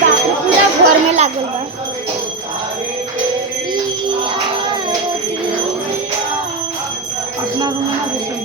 बाप पूरा घर में लागल बा। अपना रूम में ना घुसल।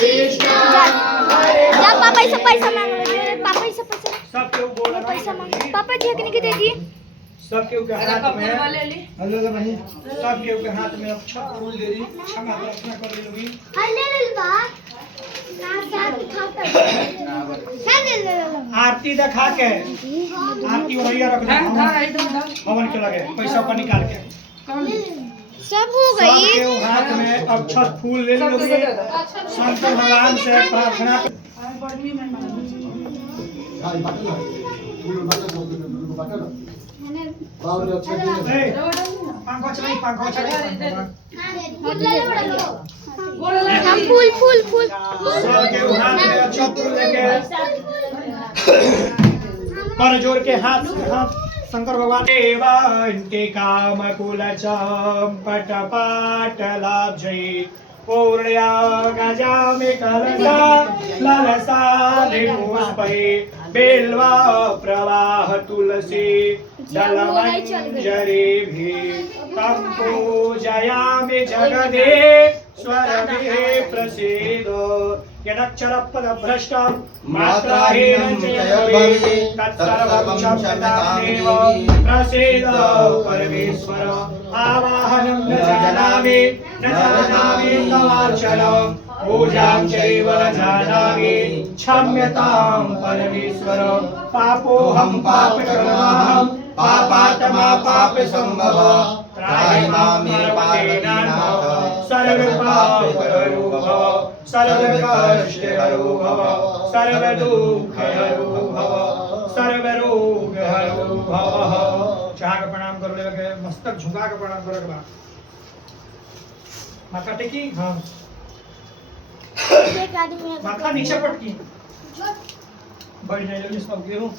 जा पापा से पैसा मांग लो पापा से पैसा सब केहू बोल ये पैसा मांग पापा जी हकनी के दे दी सब केहू के हाथ में हेलो बहन सब केहू के हाथ में अच्छा फूल दे रही क्षमा प्रार्थना कर रही लोगी ले ले बा ना साथ खाता ले ले आरती दिखा के आरती ओरिया रख दे हवन के लगे पैसा पर निकाल के सब हो सब गई केहू हाथ में अक्षत फूल ले लोगी शंकर भगवान से प्रार्थना पंखा चलाई हम फूल फूल फूल सब केहू हाथ में अच्छा फूल लेके पर जोड़ के हाथ शंकर भगवान देवांते काम कुल चंपट पाट लाभजय पूर्णया गजामि कलसा ललसा पुष्पै बेल्वा प्रवाह तुलसी दलमंजरी तं पूजयामि जगदे स्वरभिः प्रसीद यदक्षरपदभ्रष्टं मात्राहीनं च भवेत् तत्सर्वं क्षम्यतामेव प्रसीद परमेश्वर आवाहनं न जानामि तवार्चनं पूजां चैव न जानामि क्षम्यतां परमेश्वर पापोऽहं पापकर्माहं पापात्मा पापसम्भव त्राहि मां पापेनाथ सर्वपापहरो भव सर्वकष्टहरो भव सर्वदुःखहरो भव सर्वरोगहरो भव चाह का प्रणाम कर ले मस्तक झुका के प्रणाम करे के बाद माथा टेकी हां एक आदमी माथा नीचे पटकी बैठ जाइए सब गेहूं